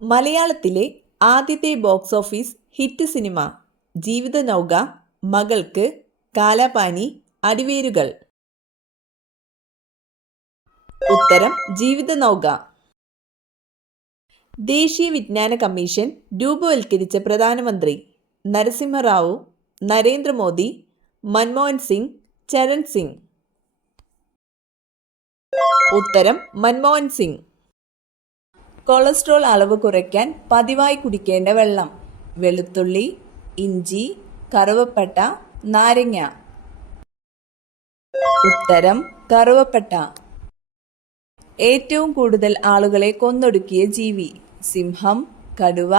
മലയാളത്തിലെ ആദ്യത്തെ box office hit cinema ജീവിതനൗക, മകൾക്ക്, കാലാപാനി, അടിവേരുകൾ. ഉത്തരം ജീവിതനൗക. ദേശീയ വിജ്ഞാന കമ്മീഷൻ രൂപവൽക്കരിച്ച പ്രധാനമന്ത്രി നരസിംഹറാവു, നരേന്ദ്രമോദി, മൻമോഹൻ സിംഗ്, ചരൺ സിംഗ്. ഉത്തരം മൻമോഹൻ സിംഗ്. കൊളസ്ട്രോൾ അളവ് കുറയ്ക്കാൻ പതിവായി കുടിക്കേണ്ട വെള്ളം: വെളുത്തുള്ളി, ഇഞ്ചി, കറുവപ്പട്ട, നാരങ്ങ. ഉത്തരം കറുവപ്പട്ട. ഏറ്റവും കൂടുതൽ ആളുകളെ കൊന്നൊടുക്കിയ ജീവി: സിംഹം, കടുവ,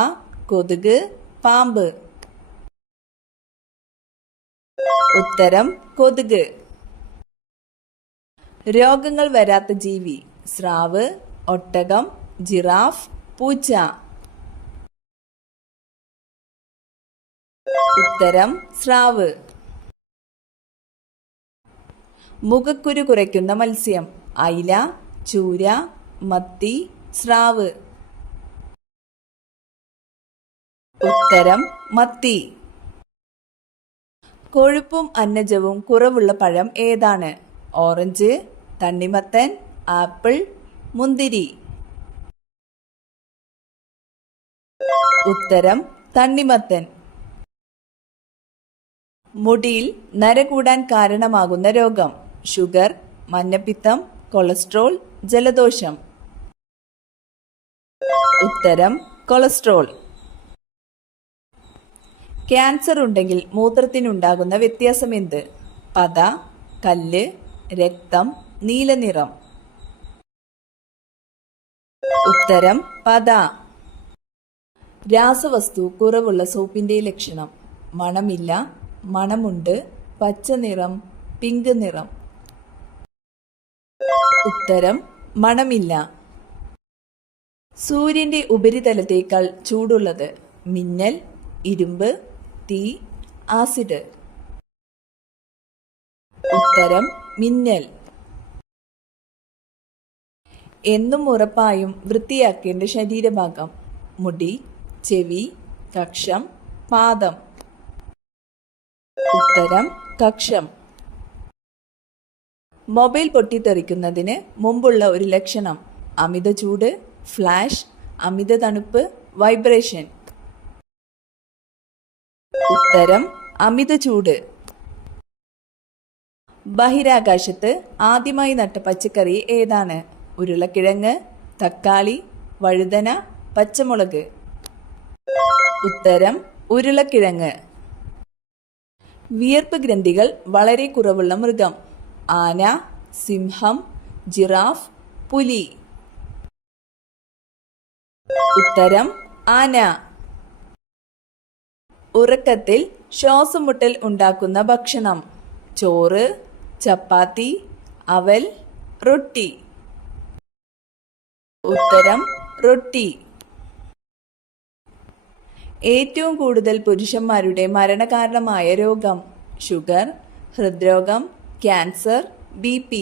കൊതുക്, പാമ്പ്. ഉത്തരം കൊതുക്. രോഗങ്ങൾ വരാത്ത ജീവി: സ്രാവ്, ഒട്ടകം, ജിറാഫ്, പൂച്ച. ഉത്തരം സ്രാവ്. മുഖക്കുരു കുറയ്ക്കുന്ന മത്സ്യം: അയില, ചൂര, മത്തി, സ്രാവ്. ഉത്തരം മത്തി. കൊഴുപ്പും അന്നജവും കുറവുള്ള പഴം ഏതാണ്? ഓറഞ്ച്, തണ്ണിമത്തൻ, ആപ്പിൾ, മുന്തിരി. ഉത്തരം തണ്ണിമത്തൻ. മുടിയിൽ നര കൂടാൻ കാരണമാകുന്ന രോഗം: ഷുഗർ, മഞ്ഞപ്പിത്തം, കൊളസ്ട്രോൾ, ജലദോഷം. ഉത്തരം കൊളസ്ട്രോൾ. ക്യാൻസർ ഉണ്ടെങ്കിൽ മൂത്രത്തിനുണ്ടാകുന്ന വ്യത്യാസം എന്ത്? പത, കല്ല്, രക്തം, നീലനിറം. ഉത്തരം പത. രാസവസ്തു കുറവുള്ള സോപ്പിന്റെ ലക്ഷണം: മണമില്ല, മണമുണ്ട്, പച്ച നിറം, പിങ്ക് നിറം. ഉത്തരം മണമില്ല. സൂര്യന്റെ ഉപരിതലത്തേക്കാൾ ചൂടുള്ളത്: മിന്നൽ, ഇരുമ്പ്, തീ, ആസിഡ്. ഉത്തരം മിന്നൽ. എന്നും ഉറപ്പായും വൃത്തിയാക്കേണ്ട ശരീരഭാഗം: മുടി, ചെവി, കക്ഷം, പാദം. ഉത്തരം കക്ഷം. മൊബൈൽ പൊട്ടിത്തെറിക്കുന്നതിന് മുമ്പുള്ള ഒരു ലക്ഷണം: അമിത ചൂട്, ഫ്ലാഷ്, അമിത തണുപ്പ്, വൈബ്രേഷൻ. ഉത്തരം അമിത ചൂട്. ബഹിരാകാശത്ത് ആദ്യമായി നട്ട പച്ചക്കറി ഏതാണ്? ഉരുളക്കിഴങ്ങ്, തക്കാളി, വഴുതന, പച്ചമുളക്. ഉത്തരം ഉരുളക്കിഴങ്ങ്. വിയർപ്പ് ഗ്രന്ഥികൾ വളരെ കുറവുള്ള മൃഗം: ആന, സിംഹം, ജിറാഫ്, പുലി. ഉത്തരം ആന. ഉറക്കത്തിൽ ശ്വാസം മുട്ടൽ ഉണ്ടാക്കുന്ന ഭക്ഷണം: ചോറ്, ചപ്പാത്തി, അവൽ, റൊട്ടി. ഉത്തരം റൊട്ടി. ഏറ്റവും കൂടുതൽ പുരുഷന്മാരുടെ മരണകാരണമായ രോഗം: ഷുഗർ, ഹൃദ്രോഗം, ക്യാൻസർ, BP.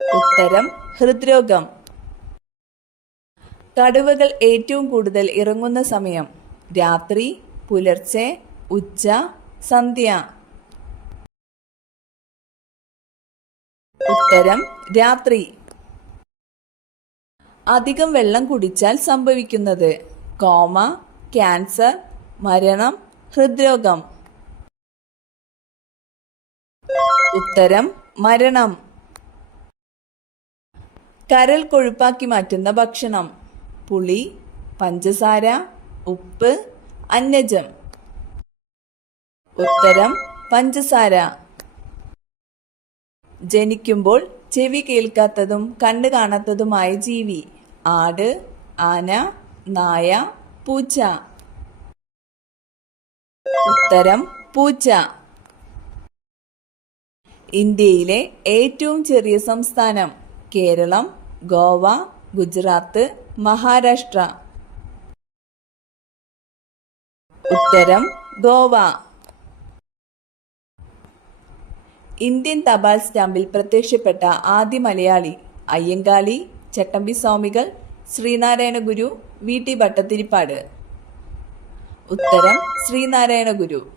ഉത്തരം ഹൃദ്രോഗം. കടുവകൾ ഏറ്റവും കൂടുതൽ ഇറങ്ങുന്ന സമയം: രാത്രി, പുലർച്ചെ, ഉച്ച, സന്ധ്യ. ഉത്തരം രാത്രി. അധികം വെള്ളം കുടിച്ചാൽ സംഭവിക്കുന്നത്: കോമ, ക്യാൻസർ, മരണം, ഹൃദ്രോഗം. ഉത്തരം മരണം. കരൾ കൊഴുപ്പാക്കി മാറ്റുന്ന ഭക്ഷണം: പുളി, പഞ്ചസാര, ഉപ്പ്, അന്നജം. ഉത്തരം പഞ്ചസാര. ജനിക്കുമ്പോൾ ചെവി കേൾക്കാത്തതും കണ്ണ് കാണാത്തതുമായ ജീവി: ആട്, ആന, നായ, പൂച്ച. ഉത്തരം പൂച്ച. ഇന്ത്യയിലെ ഏറ്റവും ചെറിയ സംസ്ഥാനം: കേരളം, ഗോവ, ഗുജറാത്ത്, മഹാരാഷ്ട്ര. ഉത്തരം ഗോവ. ഇന്ത്യൻ തപാൽ സ്റ്റാമ്പിൽ പ്രത്യക്ഷപ്പെട്ട ആദ്യ മലയാളി: അയ്യങ്കാളി, ചട്ടമ്പി സ്വാമികൾ, ശ്രീനാരായണ ഗുരു, വി.ടി. ഭട്ടതിരിപ്പാട്. ഉത്തരം ശ്രീനാരായണ ഗുരു.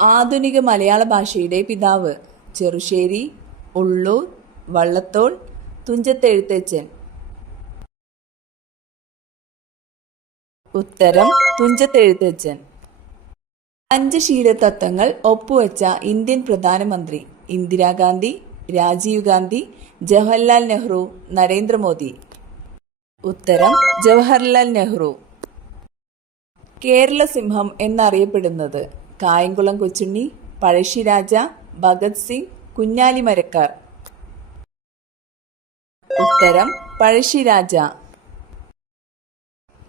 ആധുനിക മലയാള ഭാഷയുടെ പിതാവ്. ചെറുശ്ശേരി, ഉള്ളൂർ, വള്ളത്തോൾ, തുഞ്ചത്തെഴുത്തച്ഛൻ. ഉത്തരം തുഞ്ചത്തെഴുത്തച്ഛൻ. പഞ്ചശീല തത്വങ്ങൾ ഒപ്പുവെച്ച ഇന്ത്യൻ പ്രധാനമന്ത്രി. ഇന്ദിരാഗാന്ധി, രാജീവ് ഗാന്ധി, ജവഹർലാൽ നെഹ്റു, നരേന്ദ്രമോദി. ഉത്തരം ജവഹർലാൽ നെഹ്റു. കേരള സിംഹം എന്നറിയപ്പെടുന്നത്. കായംകുളം കൊച്ചുണ്ണി, പഴശ്ശിരാജ, ഭഗത് സിംഗ്, കുഞ്ഞാലിമരക്കാർ. ഉത്തരം പഴശ്ശിരാജ.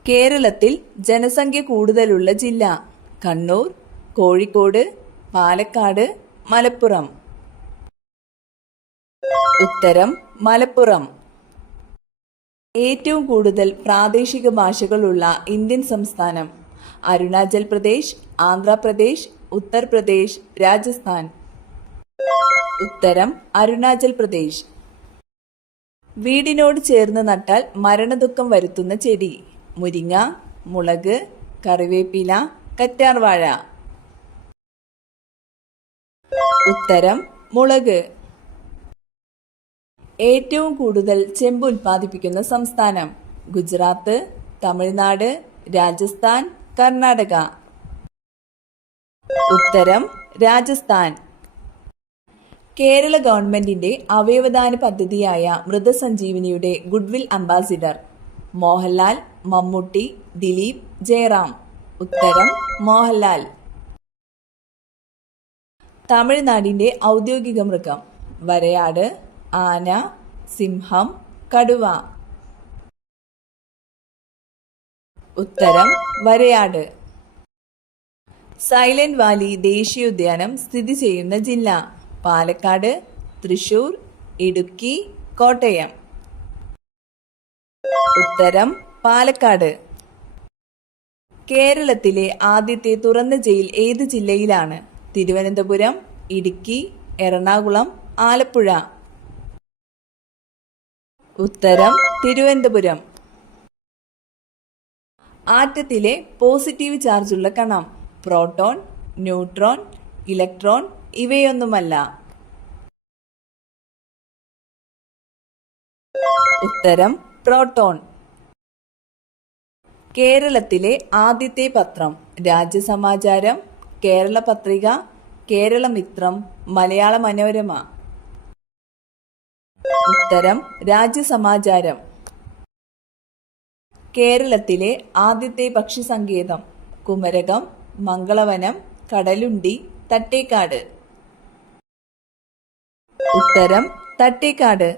കേരളത്തിൽ ജനസംഖ്യ കൂടുതലുള്ള ജില്ല. കണ്ണൂർ, കോഴിക്കോട്, പാലക്കാട്, മലപ്പുറം. ഉത്തരം മലപ്പുറം. ഏറ്റവും കൂടുതൽ പ്രാദേശിക ഭാഷകളുള്ള ഇന്ത്യൻ സംസ്ഥാനം. അരുണാചൽ പ്രദേശ്, ആന്ധ്രാപ്രദേശ്, ഉത്തർപ്രദേശ്, രാജസ്ഥാൻ. ഉത്തരം അരുണാചൽ പ്രദേശ്. വീടിനോട് ചേർന്ന് നട്ടാൽ മരണദുഃഖം വരുത്തുന്ന ചെടി. മുരിങ്ങ, മുളക്, കറിവേപ്പില, കറ്റാർവാഴ. ഉത്തരം മുളക്. ഏറ്റവും കൂടുതൽ ചെമ്പ് ഉൽപ്പാദിപ്പിക്കുന്ന സംസ്ഥാനം. ഗുജറാത്ത്, തമിഴ്നാട്, രാജസ്ഥാൻ, കർണാടക. ഉത്തരം രാജസ്ഥാൻ. കേരള ഗവൺമെന്റിന്റെ അവയവദാന പദ്ധതിയായ മൃതസഞ്ജീവനിയുടെ ഗുഡ്വിൽ അംബാസിഡർ. മോഹൻലാൽ, മമ്മൂട്ടി, ദിലീപ്, ജയറാം. ഉത്തരം മോഹൻലാൽ. തമിഴ്നാടിന്റെ ഔദ്യോഗിക മൃഗം. വരയാട്, ആന, സിംഹം, കടുവ. ഉത്തരം വരയാട്. സൈലന്റ് വാലി ദേശീയോദ്യാനം സ്ഥിതി ചെയ്യുന്ന ജില്ല. പാലക്കാട്, തൃശൂർ, ഇടുക്കി, കോട്ടയം. ഉത്തരം പാലക്കാട്. കേരളത്തിലെ ആദ്യത്തെ തുറന്ന ജയിൽ ഏത് ജില്ലയിലാണ്? തിരുവനന്തപുരം, ഇടുക്കി, എറണാകുളം, ആലപ്പുഴ. ഉത്തരം തിരുവനന്തപുരം. ആറ്റത്തിലെ പോസിറ്റീവ് ചാർജുള്ള കണം. പ്രോട്ടോൺ, ന്യൂട്രോൺ, ഇലക്ട്രോൺ ഇവയൊന്നുമല്ല. ഉത്തരം പ്രോട്ടോൺ. കേരളത്തിലെ ആദ്യത്തെ പത്രം. രാജ്യസമാചാരം, കേരള പത്രിക, കേരളമിത്രം, മലയാള മനോരമ. ഉത്തരം രാജ്യസമാചാരം. കേരളത്തിലെ ആദ്യത്തെ പക്ഷി സങ്കേതം. കുമരകം, മംഗളവനം, കടലുണ്ടി, തട്ടേക്കാട്. ഉത്തരം തട്ടേക്കാട്.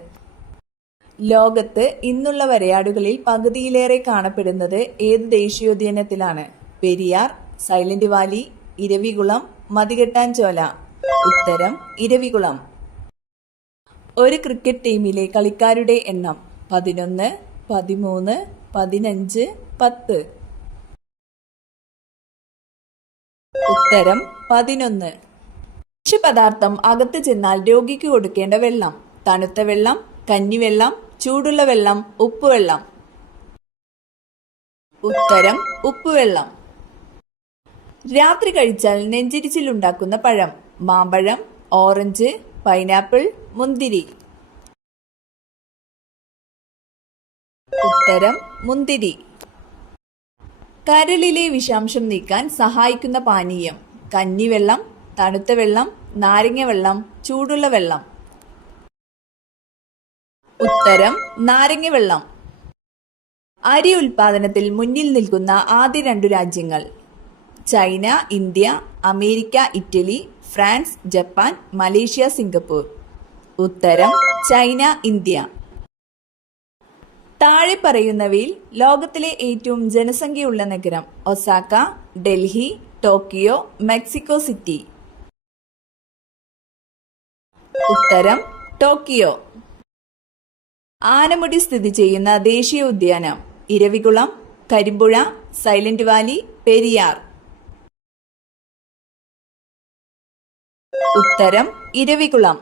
ലോകത്ത് ഇന്നുള്ള വരയാടുകളിൽ പകുതിയിലേറെ കാണപ്പെടുന്നത് ഏത് ദേശീയോദ്യാനത്തിലാണ്? Periyar, Silent Valley, Eravikulam, Mathikettanchola. ഉത്തരം ഇരവികുളം. ഒരു ക്രിക്കറ്റ് ടീമിലെ കളിക്കാരുടെ എണ്ണം 11, 13, 15, 10. ഉത്തരം 11. ഭക്ഷ്യപദാർത്ഥം അകത്ത് ചെന്നാൽ രോഗിക്ക് കൊടുക്കേണ്ട വെള്ളം. തണുത്ത വെള്ളം, കഞ്ഞിവെള്ളം, ചൂടുള്ള വെള്ളം, ഉപ്പുവെള്ളം. ഉത്തരം ഉപ്പുവെള്ളം. രാത്രി കഴിച്ചാൽ നെഞ്ചിരിച്ചിലുണ്ടാക്കുന്ന പഴം. മാമ്പഴം, ഓറഞ്ച്, പൈനാപ്പിൾ, മുന്തിരി. ഉത്തരം മുന്തിരി. കരളിലെ വിഷാംശം നീക്കാൻ സഹായിക്കുന്ന പാനീയം. കഞ്ഞിവെള്ളം, തണുത്ത വെള്ളം, നാരങ്ങ വെള്ളം, ചൂടുള്ള വെള്ളം. ഉത്തരം നാരങ്ങ വെള്ളം. അരി ഉൽപാദനത്തിൽ മുന്നിൽ നിൽക്കുന്ന ആദ്യ 2 രാജ്യങ്ങൾ. China, India, America, Italy, France, Japan, Malaysia, Singapore. ഉത്തരം ചൈന, ഇന്ത്യ. താഴെ പറയുന്നവയിൽ ലോകത്തിലെ ഏറ്റവും ജനസംഖ്യയുള്ള നഗരം. Osaka, Delhi, Tokyo, Mexico city. ഉത്തരം ടോക്കിയോ. ആനമുടി സ്ഥിതി ചെയ്യുന്ന ദേശീയോദ്യാനം. Eravikulam, Karimpuzha, silent Valley, Periyar. ഉത്തരം ഇരവികുളം.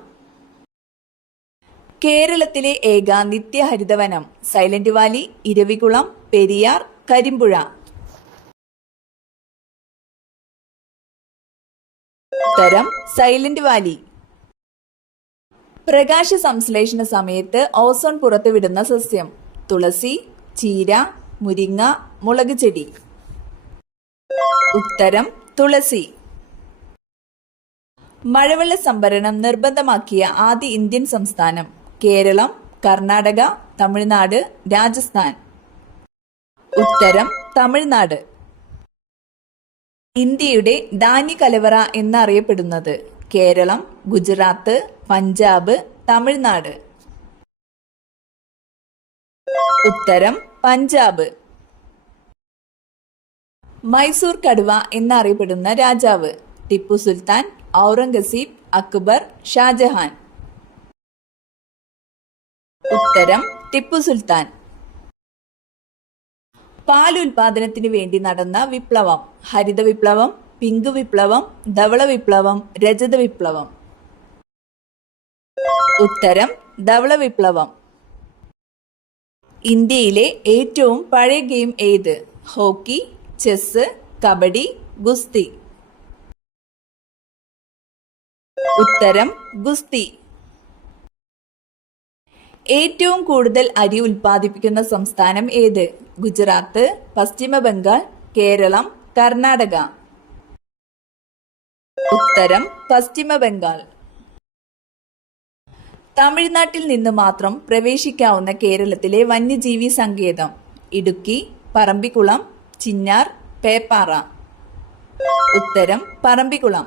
കേരളത്തിലെ ഏക നിത്യഹരിതവനം സൈലന്റ് വാലി, ഇരവികുളം, പെരിയാർ, കരിമ്പുഴ. ഉത്തരം സൈലന്റ് വാലി. പ്രകാശ സംശ്ലേഷണ സമയത്ത് ഓസോൺ പുറത്തുവിടുന്ന സസ്യം തുളസി, ചീര, മുരിങ്ങ, മുളക് ചെടി. ഉത്തരം തുളസി. മഴവെള്ള സംഭരണം നിർബന്ധമാക്കിയ ആദ്യ ഇന്ത്യൻ സംസ്ഥാനം കേരളം, കർണാടക, തമിഴ്നാട്, രാജസ്ഥാൻ. ഉത്തരം തമിഴ്നാട്. ഇന്ത്യയുടെ ധാന്യ കലവറ എന്നറിയപ്പെടുന്നത് കേരളം, ഗുജറാത്ത്, പഞ്ചാബ്, തമിഴ്നാട്. ഉത്തരം പഞ്ചാബ്. മൈസൂർ കടുവ എന്നറിയപ്പെടുന്ന രാജാവ് ടിപ്പു സുൽത്താൻ, ഔറംഗസീബ്, അക്ബർ, ഷാജഹാൻ. ഉത്തരം ടിപ്പു സുൽത്താൻ. പാൽ ഉൽപാദനത്തിന് വേണ്ടി നടന്ന വിപ്ലവം ഹരിത വിപ്ലവം, പിങ്ക് വിപ്ലവം, ധവള വിപ്ലവം, രജത വിപ്ലവം. ഉത്തരം ധവള വിപ്ലവം. ഇന്ത്യയിലെ ഏറ്റവും പഴയ ഗെയിം ഏത്? ഹോക്കി, ചെസ്, കബഡി, ഗുസ്തി. ഉത്തരം ഗുസ്തി. ഏറ്റവും കൂടുതൽ അരി ഉൽപ്പാദിപ്പിക്കുന്ന സംസ്ഥാനം ഏത്? ഗുജറാത്ത്, പശ്ചിമ ബംഗാൾ, കേരളം, കർണാടക. ഉത്തരം പശ്ചിമ ബംഗാൾ. തമിഴ്നാട്ടിൽ നിന്ന് മാത്രം പ്രവേശിക്കാവുന്ന കേരളത്തിലെ വന്യജീവി സങ്കേതം ഇടുക്കി, പറമ്പിക്കുളം, ചിന്നാർ, പേപ്പാറ. ഉത്തരം പറമ്പിക്കുളം.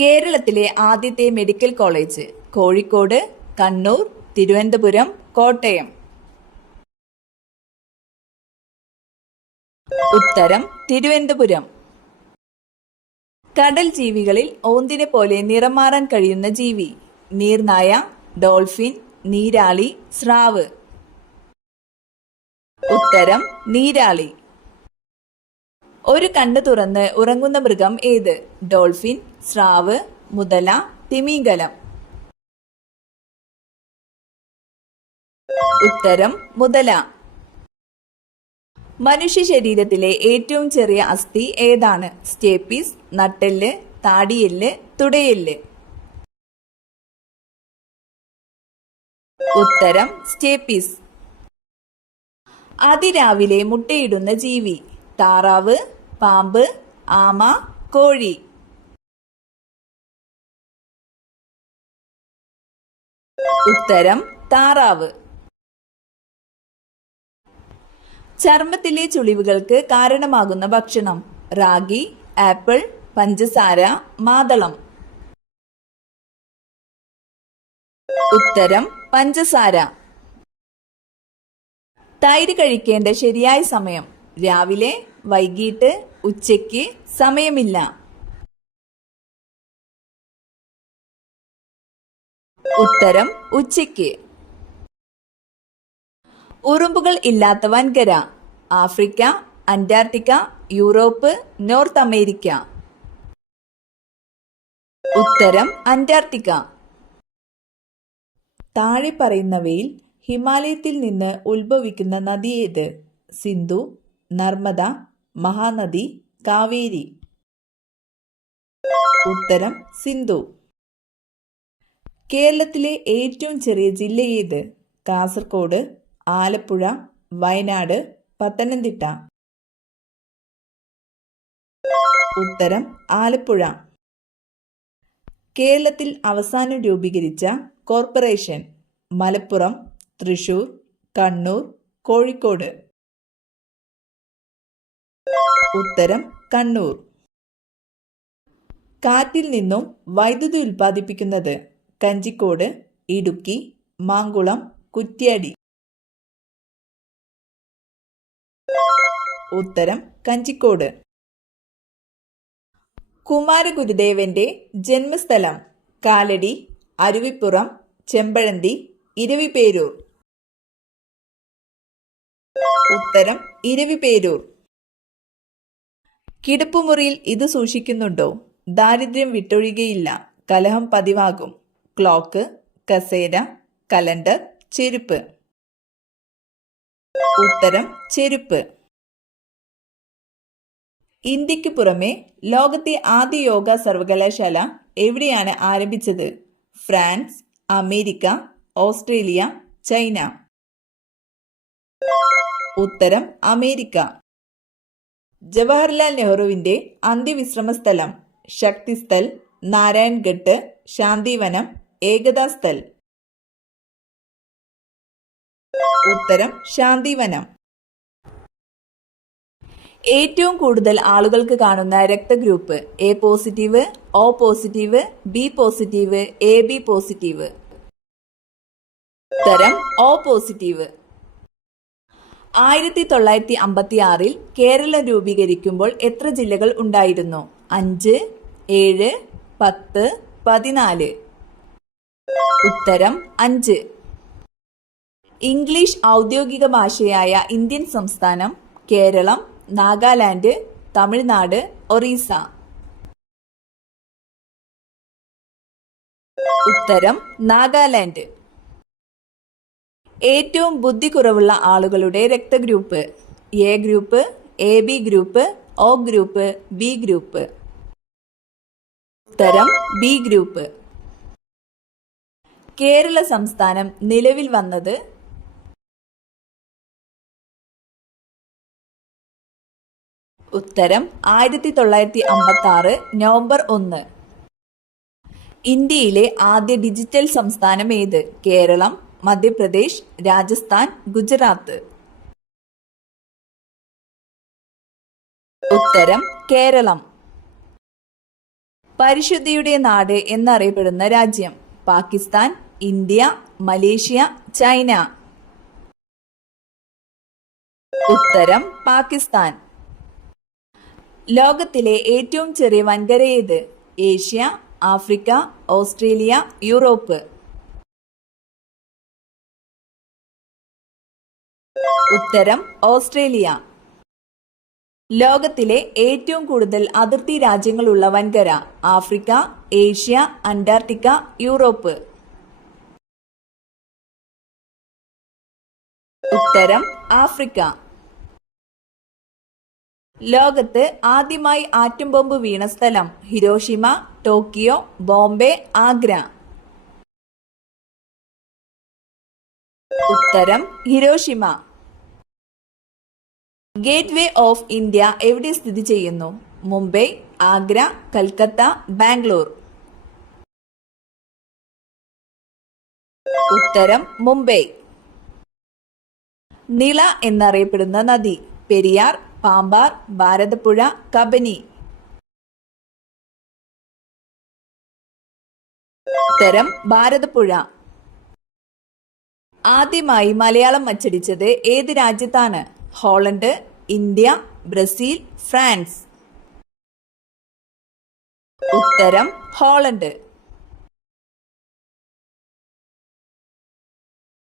കേരളത്തിലെ ആദ്യത്തെ മെഡിക്കൽ കോളേജ് കോഴിക്കോട്, കണ്ണൂർ, തിരുവനന്തപുരം, കോട്ടയം. ഉത്തരം തിരുവനന്തപുരം. കടൽ ജീവികളിൽ ഓന്തിനെ പോലെ നിറം മാറാൻ കഴിയുന്ന ജീവി നീർനായ, ഡോൾഫിൻ, നീരാളി, സ്രാവ്. ഉത്തരം നീരാളി. ഒരു കണ്ണ് തുറന്ന് ഉറങ്ങുന്ന മൃഗം ഏത്? ഡോൾഫിൻ, സ്രാവ്, മുതല, തിമിംഗലം. ഉത്തരം മുതല. മനുഷ്യ ശരീരത്തിലെ ഏറ്റവും ചെറിയ അസ്ഥി ഏതാണ്? സ്റ്റേപ്പീസ്, നട്ടെല്ല്, താടിയെല്ല്, തുടയെല്ല്. ഉത്തരം സ്റ്റേപ്പീസ്. അതിരാവിലെ മുട്ടയിടുന്ന ജീവി താറാവ്, പാമ്പ്, ആമ, കോഴി. ഉത്തരം താറാവ്. ചർമ്മത്തിലെ ചുളിവുകൾക്ക് കാരണമാകുന്ന ഭക്ഷണം റാഗി, ആപ്പിൾ, പഞ്ചസാര, മാതളം. ഉത്തരം പഞ്ചസാര. തൈര് കഴിക്കേണ്ട ശരിയായ സമയം രാവിലെ, വൈകിട്ട്, ഉച്ചയ്ക്ക്, സമയമില്ല. ഉത്തരം ഉച്ചയ്ക്ക്. ഉറുമ്പുകൾ ഇല്ലാത്ത വൻകര Africa, Antarctica, Europe, North America. ഉത്തരം അന്റാർട്ടിക്ക. താഴെ പറയുന്നവയിൽ ഹിമാലയത്തിൽ നിന്ന് ഉത്ഭവിക്കുന്ന നദി ഏത്? സിന്ധു, നർമ്മദ, മഹാനദി, കാവേരി. ഉത്തരം സിന്ധു. കേരളത്തിലെ ഏറ്റവും ചെറിയ ജില്ല ഏത്? കാസർഗോഡ്, ആലപ്പുഴ, വയനാട്, പത്തനംതിട്ട. ഉത്തരം ആലപ്പുഴ. കേരളത്തിൽ അവസാനം രൂപീകരിച്ച കോർപ്പറേഷൻ മലപ്പുറം, തൃശൂർ, കണ്ണൂർ, കോഴിക്കോട്. ഉത്തരം കണ്ണൂർ. കാറ്റിൽ നിന്നും വൈദ്യുതി ഉൽപ്പാദിപ്പിക്കുന്നത് കഞ്ചിക്കോട്, ഇടുക്കി, മാങ്കുളം, കുറ്റ്യാടി. ഉത്തരം കഞ്ചിക്കോട്. കുമാരഗുരുദേവന്റെ ജന്മസ്ഥലം കാലടി, അരുവിപ്പുറം, ചെമ്പഴന്തി, ഇരവിപേരൂർ. ഉത്തരം ഇരവിപേരൂർ. കിടപ്പുമുറിയിൽ ഇത് സൂക്ഷിക്കുന്നുണ്ടോ? ദാരിദ്ര്യം വിട്ടൊഴികയില്ല, കലഹം പതിവാകും. ക്ലോക്ക്, കസേര, കലണ്ടർ, ചെരുപ്പ്. ഉത്തരം ചെരുപ്പ്. ഇന്ത്യക്ക് പുറമെ ലോകത്തെ ആദ്യ യോഗ സർവകലാശാല എവിടെയാണ് ആരംഭിച്ചത്? France, America, Australia, China. ഉത്തരം അമേരിക്ക. ജവഹർലാൽ നെഹ്റുവിന്റെ അന്ത്യവിശ്രമ സ്ഥലം? ശക്തിസ്ഥൽ, നാരായൺഘട്ട്, ശാന്തിവനം, ഏകതാ സ്ഥൽ. ഉത്തരം ശാന്തിവനം. ഏറ്റവും കൂടുതൽ ആളുകൾക്ക് കാണുന്ന രക്തഗ്രൂപ്പ്? A positive, O positive, B positive, A B positive. ഉത്തരം ഒ പോസിറ്റീവ്. 1956 കേരളം രൂപീകരിക്കുമ്പോൾ എത്ര ജില്ലകൾ ഉണ്ടായിരുന്നു? 5, 7, 10, 14. ഉത്തരം 5. ഇംഗ്ലീഷ് ഔദ്യോഗിക ഭാഷയായ ഇന്ത്യൻ സംസ്ഥാനം? കേരളം, നാഗാലാൻഡ്, തമിഴ്നാട്, ഒറീസ. ഉത്തരം നാഗാലാൻഡ്. ഏറ്റവും ബുദ്ധി കുറവുള്ള ആളുകളുടെ രക്തഗ്രൂപ്പ്? A group, A B group, O group, B group. ഉത്തരം ബി ഗ്രൂപ്പ്. കേരള സംസ്ഥാനം നിലവിൽ വന്നത്? ഉത്തരം 1956 നവംബർ 1. ഇന്ത്യയിലെ ആദ്യ ഡിജിറ്റൽ സംസ്ഥാനം ഏത്? കേരളം, മധ്യപ്രദേശ്, രാജസ്ഥാൻ, ഗുജറാത്ത്. ഉത്തരം കേരളം. പരിശുദ്ധിയുടെ നാട് എന്നറിയപ്പെടുന്ന രാജ്യം? Pakistan, India, Malaysia, China. ഉത്തരം പാകിസ്ഥാൻ. ലോകത്തിലെ ഏറ്റവും ചെറിയ വൻകര ഏത്? Asia, Africa, Australia, Europe. ഉത്തരം ഓസ്ട്രേലിയ. ലോകത്തിലെ ഏറ്റവും കൂടുതൽ അതിർത്തി രാജ്യങ്ങളുള്ള വൻകര? Africa, Asia, Antarctica, Europe. ഉത്തരം ആഫ്രിക്ക. ലോകത്ത് ആദ്യമായി ആറ്റം ബോംബ് വീണ സ്ഥലം? Hiroshima, Tokyo, Bombay, Agra. ഉത്തരം Hiroshima. Gateway of India എവിടെ സ്ഥിതി ചെയ്യുന്നു? മുംബൈ, ആഗ്ര, കൽക്കത്ത, ബാംഗ്ലൂർ. ഉത്തരം മുംബൈ. നിള എന്നറിയപ്പെടുന്ന നദി? പെരിയാർ, പാമ്പാർ, ഭാരതപ്പുഴ, കബനി. ഉത്തരം ഭാരതപ്പുഴ. ആദ്യമായി മലയാളം അച്ചടിച്ചത് ഏത് രാജ്യത്താണ്? Holland, India, Brazil, France. ഉത്തരം ഹോളണ്ട്.